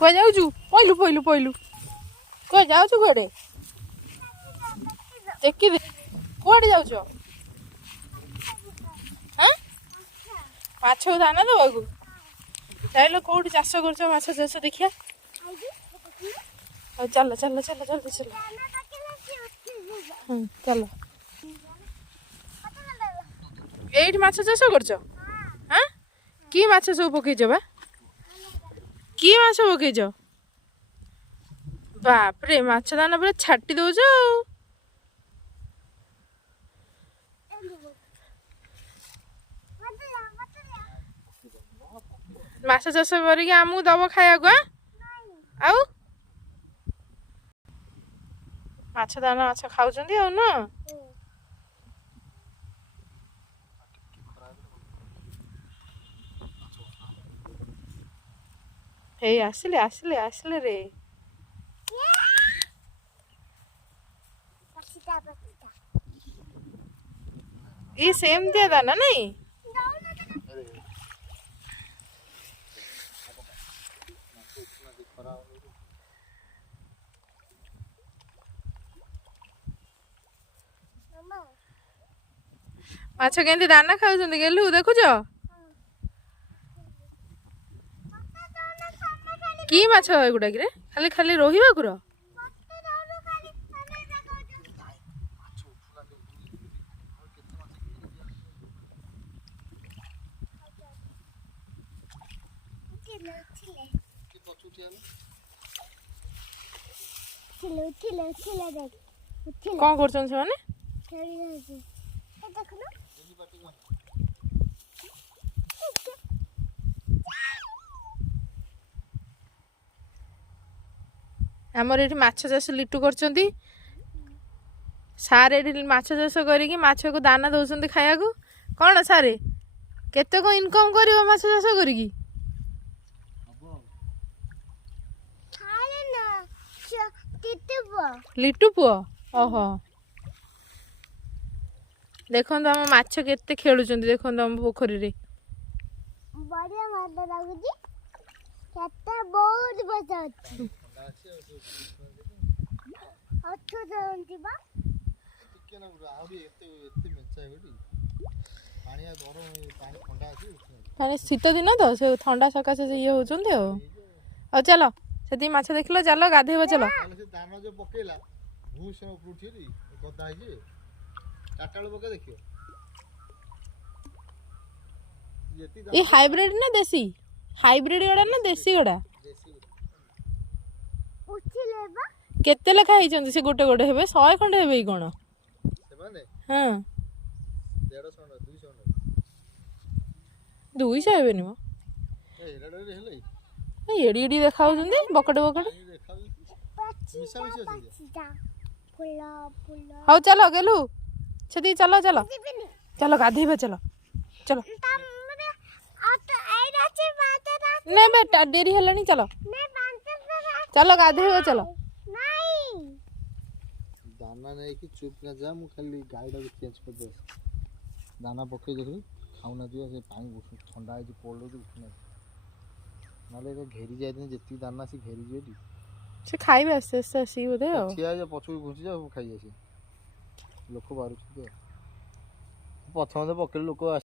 କୁଆ ଯାଉଛୁ ପଇଲୁ ପଇଲୁ ପଇଲୁ କୁଆ ଯାଉଛୁ କୁଆଡେ ଦେଖିଦେ କୁଆଡେ ଯାଉଛ ମାଛକୁ ଦାନା ଦେବାକୁ ଚାଲ କୋଉଠି ଚାଷ କରୁଛ ମାଛ ଚାଷ ଦେଖିଆ ହଉ ଚାଲ ଚାଲ ଚାଲ ଚାଲ ଚାଲ ଚାଲ ଏଇଠି ମାଛ ଚାଷ କରୁଛ କି ମାଛ ସବୁ ପକେଇଛ ବା କି ମାଛ ପକେଇଛ ବାପରେ ମାଛ ଦାନା ପୁରା ଛାଟି ଦଉଛ ଆଉ ମାଛ ଚାଷ କରିକି ଆମକୁ ଦବ ଖାଇବାକୁ ଆଉ ମାଛ ଦାନା ମାଛ ଖାଉଛନ୍ତି ଆଉ ନା ହେଇ ଆସିଲେ ଆସିଲେ ଆସିଲେ ରେ ये सेम दिया दाना नहीं माछ केंती दाना खाउछन्ती गेलु देखुछ की माछ एगुडा कि रे खाली खाली रोही भाकुर कौन करछन से माने आमर एठी माछ चाष लिटू करछन्ती सारे एठी माछ चाष करिकि माछ को दाना दउछन्ती खाया को कोन सारे केते को इनकम करिवो माछ चाष करिकि लिटू पुओ ओहो देखो हम माछ केते खेलुचन्ती देखो हम पोखरी रे बढ़िया मजा लागुची केते बहुत मजा अछि अच्छो जंती बा टिके ना आउडी एते मेचा हेडी पानी आ गरम पानी ठंडा अछि पानी शीत दिन तो से ठंडा सकाशे से ये होचन्ती आ चलो सेती माछ देखलो चलो गाधेबो चलो से दाना जो पकेला भूस उठिली गदा है जे चाटाळ पके देखियो ये हाइब्रिड ना देसी हाइब्रिड गोड़ा ना देसी गोड़ा उठी लेबा केते लेखा हिचंती से गोटे गोटे हेबे 100 खंड हेबे कोन से माने हां 150 200 हेबे नि मो ए रेडो रे हेले एडी एडी देखा होचंती बकटे बकटे मिसा मिसा अछि फुला फुला हाउ चलो गेलु छदी चलो चलो चलो गाधेबे चलो चलो तमरे आत आइरा छी बाते ने बेटा देरी हलानी चलो मैं बांते चलो गाधेबे चलो नहीं दाना नहीं कि चुप ना जा मु खाली गाइडा चेंज कर दे दाना पके देखि खाउना दियो से पानी ठंडा है कोल्ड जो उठना नाले तो घेरी जाय दिन जति दाना से घेरी जेडी से खाइबे आस्ते आस्ते आसी बोधे छिया जे पछु घुसी जा खाइ जासी लोक बारू छ प्रथम तो पकड़ लोक